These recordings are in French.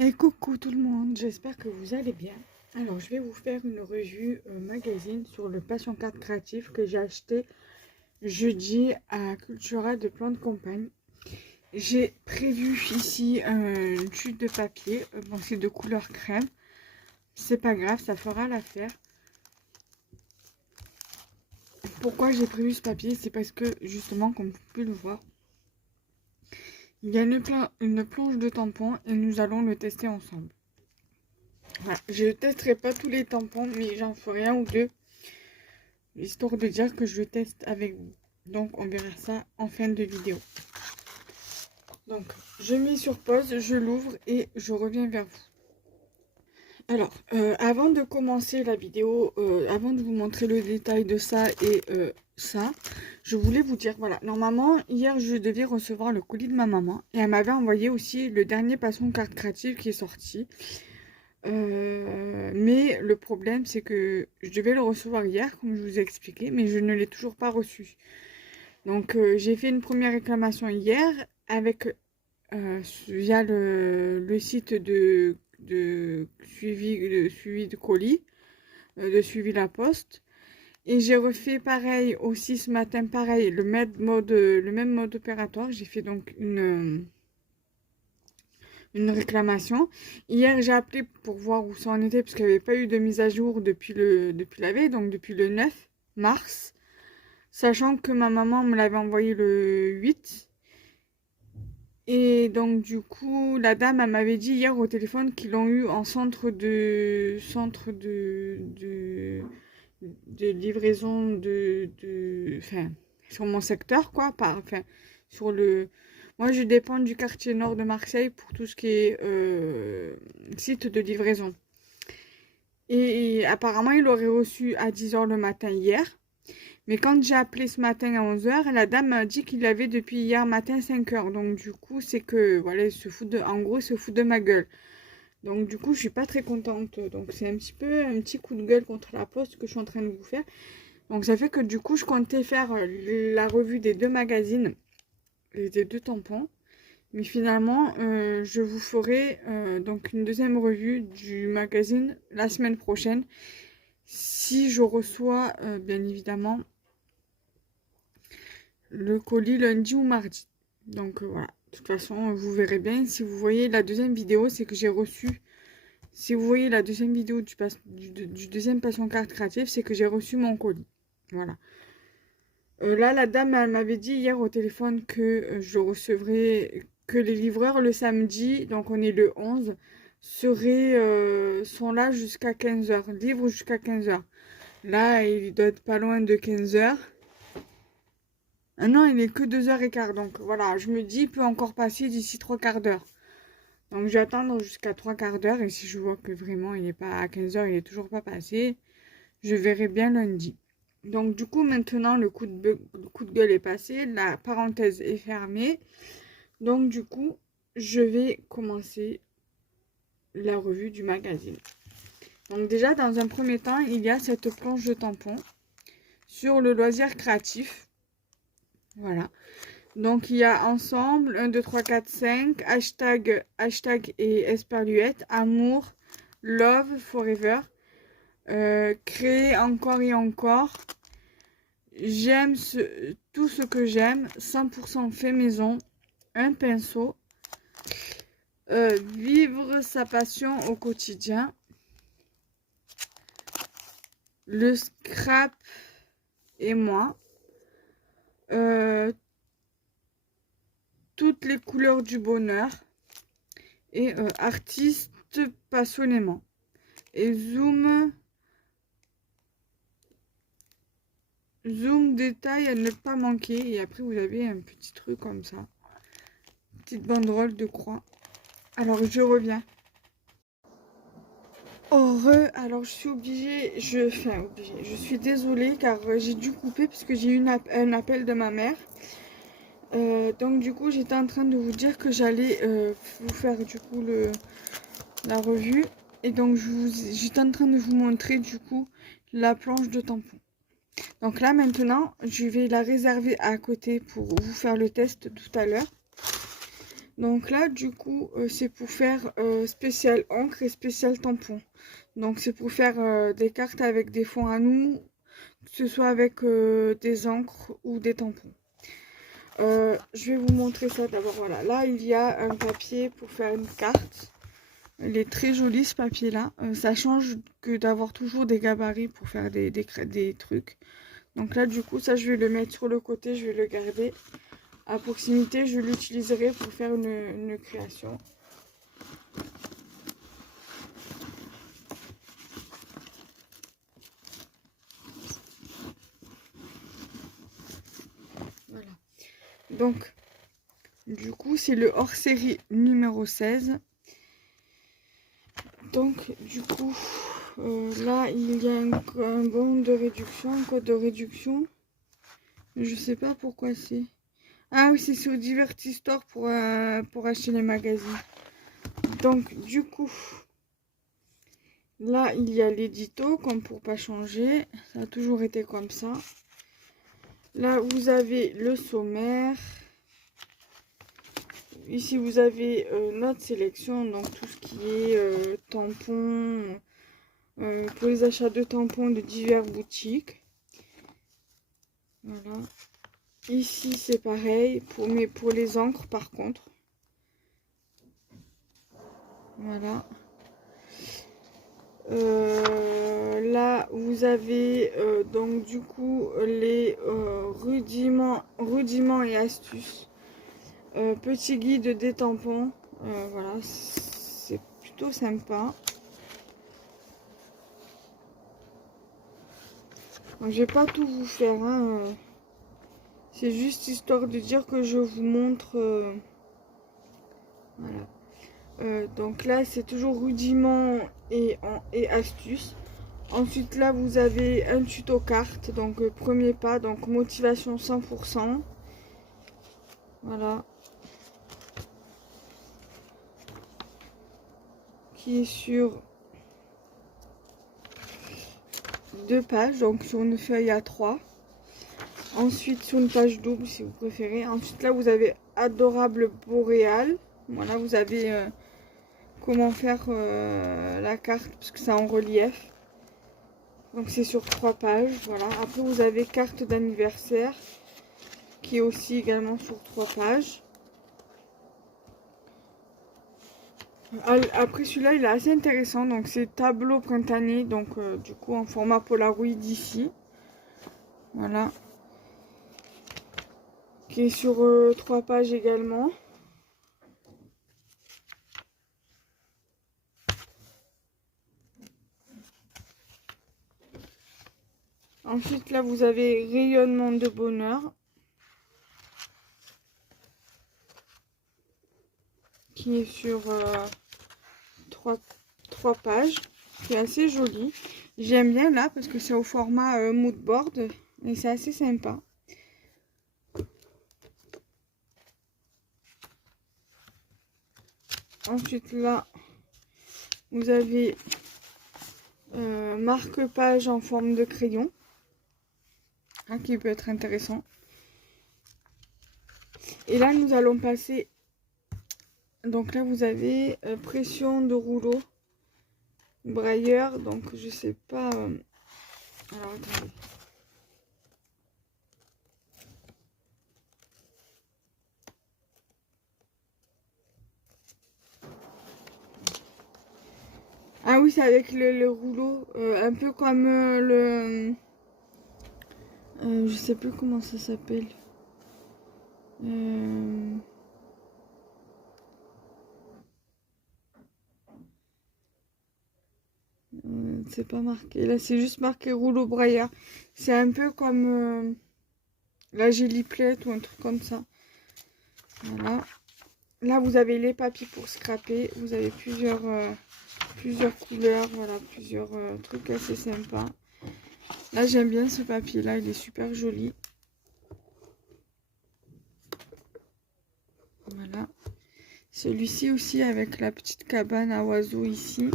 Et coucou tout le monde, j'espère que vous allez bien. Alors je vais vous faire une revue magazine sur le Passion Carte Créatif que j'ai acheté jeudi à Cultura de Plantes Campagne. J'ai prévu ici une chute de papier, bon c'est de couleur crème, c'est pas grave, ça fera l'affaire. Pourquoi j'ai prévu ce papier? C'est parce que justement, comme vous pouvez le voir, il y a une planche de tampons et nous allons le tester ensemble. Voilà. Je ne testerai pas tous les tampons, mais j'en ferai un ou deux, histoire de dire que je teste avec vous. Donc, on verra ça en fin de vidéo. Donc, je mets sur pause, je l'ouvre et je reviens vers vous. Alors, avant de commencer la vidéo, avant de vous montrer le détail de ça et ça, je voulais vous dire, voilà, normalement, hier, je devais recevoir le colis de ma maman. Et elle m'avait envoyé aussi le dernier Passion Carte Créative qui est sorti. Mais le problème, c'est que je devais le recevoir hier, comme je vous ai expliqué, mais je ne l'ai toujours pas reçu. Donc, j'ai fait une première réclamation hier avec via le site de suivi de colis, de suivi la poste. Et j'ai refait pareil aussi ce matin, pareil, le même mode opératoire. J'ai fait donc une réclamation. Hier, j'ai appelé pour voir où ça en était, parce qu'il n'y avait pas eu de mise à jour depuis la veille, donc depuis le 9 mars. Sachant que ma maman me l'avait envoyé le 8. Et donc, du coup, la dame, elle m'avait dit hier au téléphone qu'ils l'ont eu en de livraison enfin, sur mon secteur, quoi, enfin, sur le... Moi, je dépends du quartier nord de Marseille pour tout ce qui est site de livraison. Et apparemment, il l'aurait reçu à 10h le matin hier. Mais quand j'ai appelé ce matin à 11h, la dame m'a dit qu'il avait depuis hier matin 5h. Donc, du coup, c'est que, voilà, en gros, il se fout de ma gueule. Donc, du coup, je suis pas très contente. Donc, c'est un petit coup de gueule contre la poste que je suis en train de vous faire. Donc, ça fait que, du coup, je comptais faire la revue des deux magazines, des deux tampons. Mais finalement, je vous ferai donc une deuxième revue du magazine la semaine prochaine. Si je reçois, bien évidemment, le colis lundi ou mardi. Donc voilà, de toute façon, vous verrez bien. Si vous voyez la deuxième vidéo, c'est que j'ai reçu. Si vous voyez la deuxième vidéo du deuxième Passion Carte Créative, c'est que j'ai reçu mon colis. Voilà. Là, la dame, elle m'avait dit hier au téléphone que je recevrais, que les livreurs le samedi, donc on est le 11, sont là jusqu'à 15h, livrent jusqu'à 15h. Là, il doit être pas loin de 15h. Ah non, il est que 2h15, donc voilà, je me dis, il peut encore passer d'ici 3/4 d'heure. Donc je vais attendre jusqu'à 3/4 d'heure, et si je vois que vraiment il n'est pas à 15h, il n'est toujours pas passé, je verrai bien lundi. Donc du coup, maintenant, le coup de gueule est passé, la parenthèse est fermée. Donc du coup, je vais commencer la revue du magazine. Donc déjà, dans un premier temps, il y a cette planche de tampons sur le loisir créatif. Voilà. Donc, il y a ensemble 1, 2, 3, 4, 5, hashtag et esperluette, amour, love, forever, créer encore et encore, j'aime tout ce que j'aime, 100% fait maison, un pinceau, vivre sa passion au quotidien, le scrap et moi, toutes les couleurs du bonheur et artiste passionnément. Et zoom détail à ne pas manquer. Et après, vous avez un petit truc comme ça. Petite banderole de croix. Alors, je reviens. Alors je suis obligée, je suis désolée car j'ai dû couper parce que j'ai eu un appel de ma mère. Donc du coup, j'étais en train de vous dire que j'allais vous faire du coup la revue. Et donc, j'étais en train de vous montrer du coup la planche de tampon. Donc là maintenant, je vais la réserver à côté pour vous faire le test tout à l'heure. Donc là, du coup, c'est pour faire spécial encre et spécial tampon. Donc c'est pour faire des cartes avec des fonds à nous, que ce soit avec des encres ou des tampons. Je vais vous montrer ça d'abord. Voilà, là il y a un papier pour faire une carte. Il est très joli ce papier là. Ça change que d'avoir toujours des gabarits pour faire des trucs. Donc là du coup ça je vais le mettre sur le côté, je vais le garder à proximité. Je l'utiliserai pour faire une création. Voilà. Donc du coup c'est le hors-série numéro 16. Donc du coup là il y a un bon de réduction, un code de réduction. Je sais pas pourquoi c'est. Ah oui, c'est sur Diverty Store pour acheter les magazines. Donc du coup là il y a l'édito comme pour pas changer. Ça a toujours été comme ça. Là vous avez le sommaire. Ici vous avez notre sélection, donc tout ce qui est tampons, pour les achats de tampons de diverses boutiques. Voilà. Ici c'est pareil, mais pour les encres par contre. Voilà. Là vous avez donc du coup les rudiments et astuces. Petit guide des tampons. Voilà, c'est plutôt sympa. Donc, je vais pas tout vous faire, hein. C'est juste histoire de dire que je vous montre. Voilà. Donc là, c'est toujours rudiments et astuces. Ensuite, là, vous avez un tuto carte. Donc, premier pas, donc motivation 100%. Voilà. Qui est sur 2 pages, donc sur une feuille A3. Ensuite, sur une page double, si vous préférez. Ensuite, là, vous avez Adorable Boréal. Voilà, vous avez comment faire la carte, parce que c'est en relief. Donc, c'est sur 3 pages. Voilà. Après, vous avez Carte d'anniversaire, qui est aussi également sur 3 pages. Après, celui-là, il est assez intéressant. Donc, c'est tableau printanier. Donc, du coup, en format Polaroid ici. Voilà. Qui est sur 3 pages également. Ensuite, là, vous avez Rayonnement de bonheur. Qui est sur 3 pages. Qui est assez joli. J'aime bien là parce que c'est au format mood board. Et c'est assez sympa. Ensuite, là, vous avez marque-page en forme de crayon. Hein, qui peut être intéressant. Et là, nous allons passer. Donc là, vous avez pression de rouleau. Brailleur. Donc, je sais pas. Alors, attendez. Ah oui, c'est avec le rouleau. Un peu comme je sais plus comment ça s'appelle. C'est pas marqué. Là, c'est juste marqué rouleau braillard. C'est un peu comme la Géliplate ou un truc comme ça. Voilà. Là, vous avez les papiers pour scraper. Vous avez plusieurs couleurs. Voilà, plusieurs trucs assez sympas. Là, j'aime bien ce papier-là. Il est super joli. Voilà. Celui-ci aussi avec la petite cabane à oiseaux ici.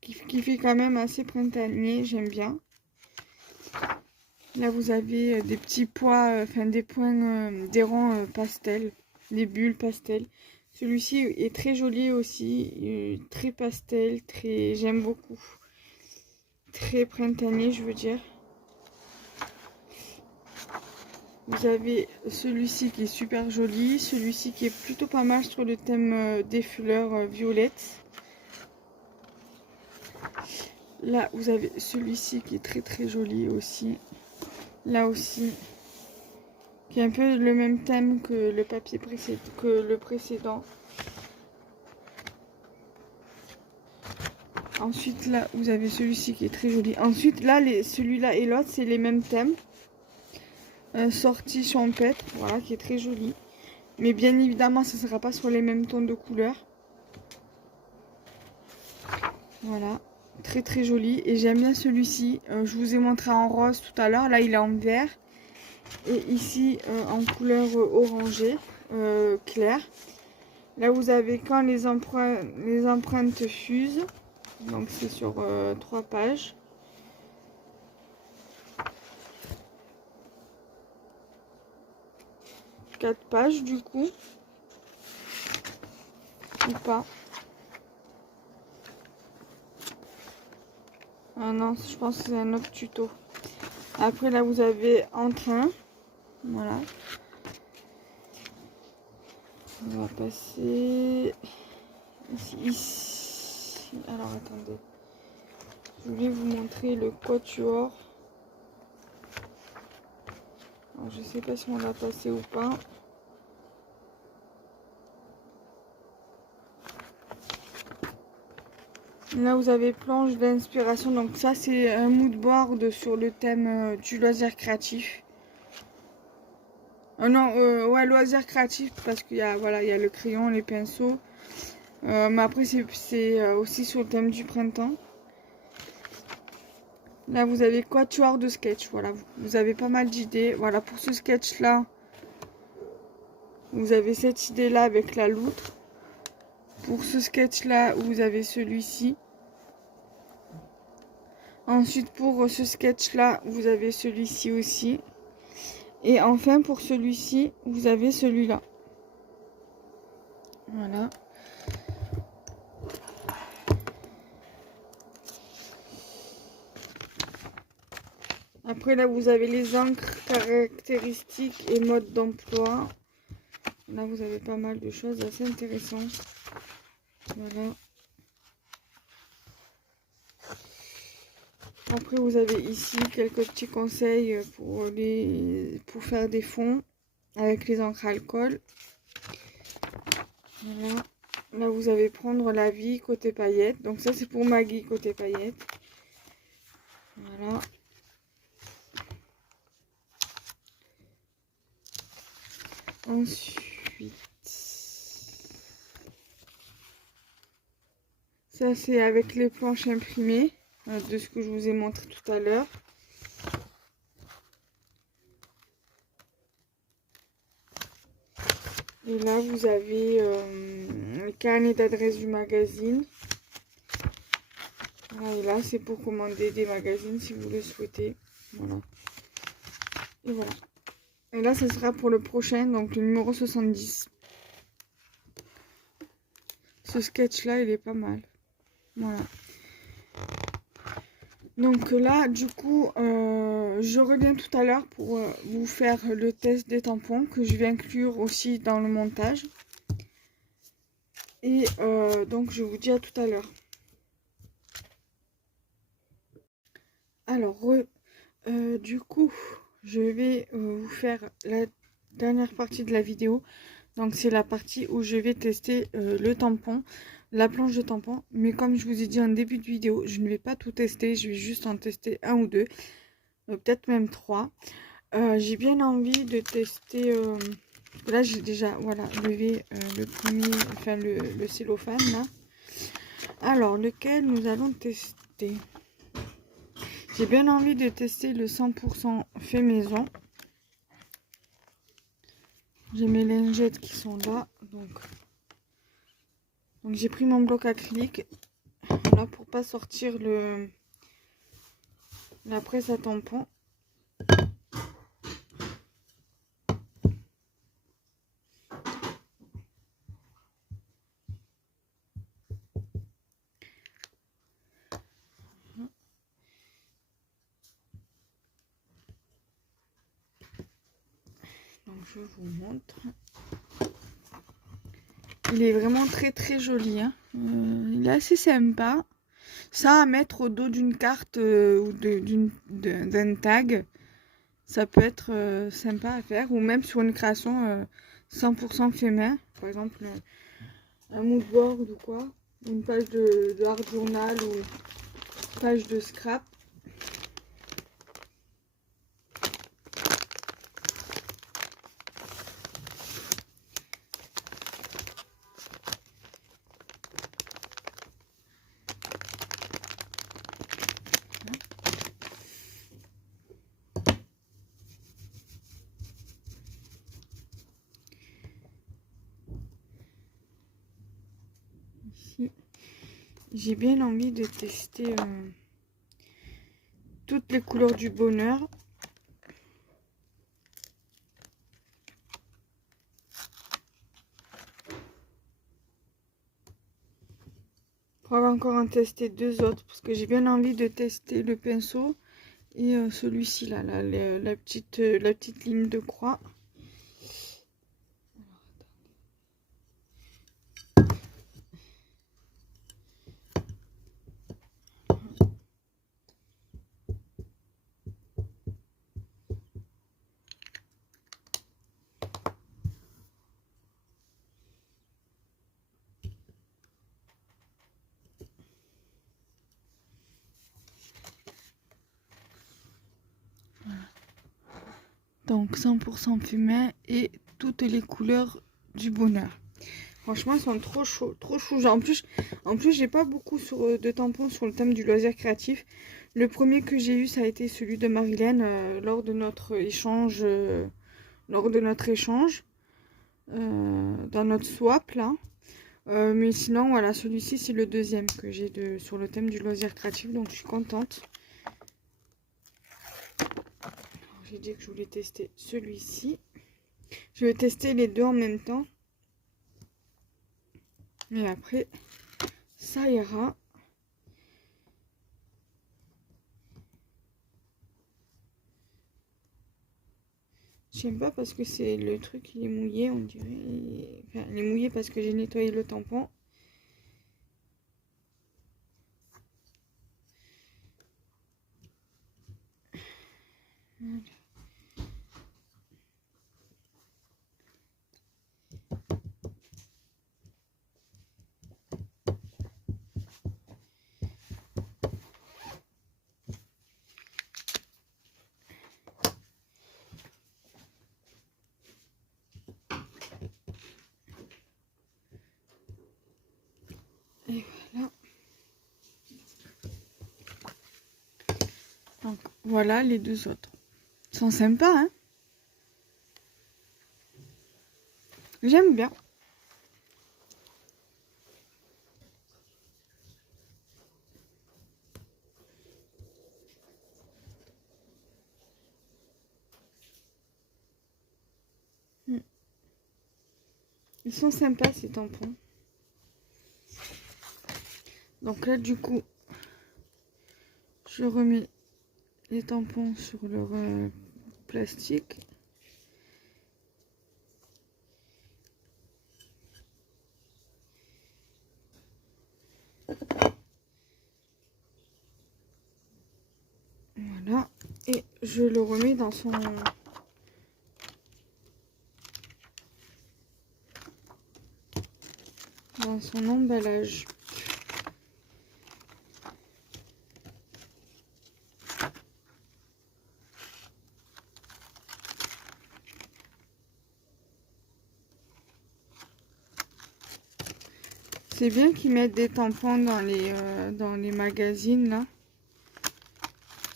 Qui fait quand même assez printanier. J'aime bien. Là, vous avez des petits pois, enfin des points, des rangs pastel, des bulles pastel. Celui-ci est très joli aussi, très pastel, très, j'aime beaucoup. Très printanier, je veux dire. Vous avez celui-ci qui est super joli, celui-ci qui est plutôt pas mal sur le thème des fleurs violettes. Là, vous avez celui-ci qui est très très joli aussi. Là aussi, qui est un peu le même thème que le papier précédent. Ensuite, là, vous avez celui-ci qui est très joli. Ensuite, là, celui-là et l'autre, c'est les mêmes thèmes. Sortie champêtre, voilà, qui est très joli. Mais bien évidemment, ça ne sera pas sur les mêmes tons de couleurs. Voilà, très très joli. Et j'aime bien celui-ci. Je vous ai montré en rose tout à l'heure. Là, il est en vert. Et ici, en couleur orangée, claire. Là, vous avez quand les empreintes fusent. Donc, c'est sur 3 pages. Quatre pages, du coup. Ou pas. Ah non, je pense que c'est un autre tuto. Après, là, vous avez en train. Voilà. On va passer ici. Alors, attendez. Je voulais vous montrer le quatuor. Alors, je sais pas si on l'a passé ou pas. Là, vous avez planche d'inspiration. Donc, ça, c'est un mood board sur le thème du loisir créatif. Non, ouais, loisir créatif parce qu'il y a, voilà, il y a le crayon, les pinceaux. Mais après, c'est aussi sur le thème du printemps. Là, vous avez quatuor de sketch. Voilà, vous avez pas mal d'idées. Voilà, pour ce sketch-là, vous avez cette idée-là avec la loutre. Pour ce sketch-là, vous avez celui-ci. Ensuite, pour ce sketch-là, vous avez celui-ci aussi. Et enfin, pour celui-ci, vous avez celui-là. Voilà. Après, là, vous avez les encres, caractéristiques et modes d'emploi. Là, vous avez pas mal de choses assez intéressantes. Voilà. Après, vous avez ici quelques petits conseils pour faire des fonds avec les encres alcool. Voilà. Là, vous avez prendre la vie côté paillettes. Donc ça, c'est pour Maggie côté paillettes. Voilà. Ensuite, ça c'est avec les planches imprimées de ce que je vous ai montré tout à l'heure. Et là, vous avez le carnet d'adresse du magazine. Et là, c'est pour commander des magazines si vous le souhaitez. Voilà. Et voilà. Et là, ce sera pour le prochain, donc le numéro 70. Ce sketch-là, il est pas mal. Voilà. Donc là, du coup, je reviens tout à l'heure pour vous faire le test des tampons que je vais inclure aussi dans le montage. Et donc, je vous dis à tout à l'heure. Alors, du coup, je vais vous faire la dernière partie de la vidéo. Donc, c'est la partie où je vais tester le tampon, la planche de tampon. Mais comme je vous ai dit en début de vidéo, je ne vais pas tout tester. Je vais juste en tester un ou deux. Peut-être même 3. J'ai bien envie de tester... là, j'ai déjà voilà, levé le premier, enfin le cellophane là. Alors, lequel nous allons tester? J'ai bien envie de tester le 100% fait maison. J'ai mes lingettes qui sont là. Donc j'ai pris mon bloc acrylique. Voilà, pour pas sortir la presse à tampon. je vous montre. Il est vraiment très joli. Hein. Il est assez sympa. Ça à mettre au dos d'une carte ou d'un tag. Ça peut être sympa à faire. Ou même sur une création 100% fait main. Par exemple, un mood board ou quoi. Une page de art journal ou une page de scrap. Ici, j'ai bien envie de tester toutes les couleurs du bonheur. On va encore en tester deux autres parce que j'ai bien envie de tester le pinceau et celui-ci là, la petite ligne de croix. Donc 100% fumé et toutes les couleurs du bonheur. Franchement, ils sont trop chauds, trop chauds. En plus, j'ai pas beaucoup de tampons sur le thème du loisir créatif. Le premier que j'ai eu, ça a été celui de Marilène lors de notre échange, dans notre swap là. Mais sinon, voilà, celui-ci, c'est le deuxième que j'ai sur le thème du loisir créatif, donc je suis contente. J'ai dit que je voulais tester celui-ci. Je vais tester les deux en même temps. Et après, ça ira. J'aime pas parce que c'est le truc, il est mouillé, on dirait. Enfin, il est mouillé parce que j'ai nettoyé le tampon. Voilà. Et voilà. Donc voilà les deux autres. Ils sont sympas, hein? J'aime bien. Ils sont sympas ces tampons. Donc là du coup, je remets les tampons sur leur plastique. Voilà. Et je le remets dans son emballage. C'est bien qu'ils mettent des tampons dans les magazines là.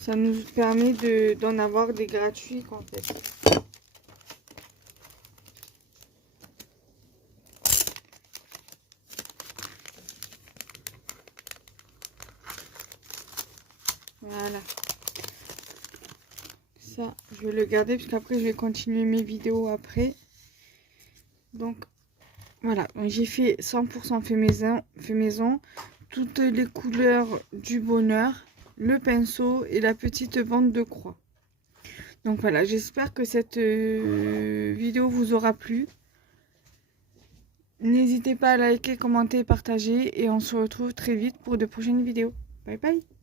Ça nous permet d'en avoir des gratuits en fait. Voilà. Ça, je vais le garder parce qu'après je vais continuer mes vidéos après. Donc voilà, j'ai fait 100% fait maison, toutes les couleurs du bonheur, le pinceau et la petite bande de croix. Donc voilà, j'espère que cette vidéo vous aura plu. N'hésitez pas à liker, commenter, partager et on se retrouve très vite pour de prochaines vidéos. Bye bye.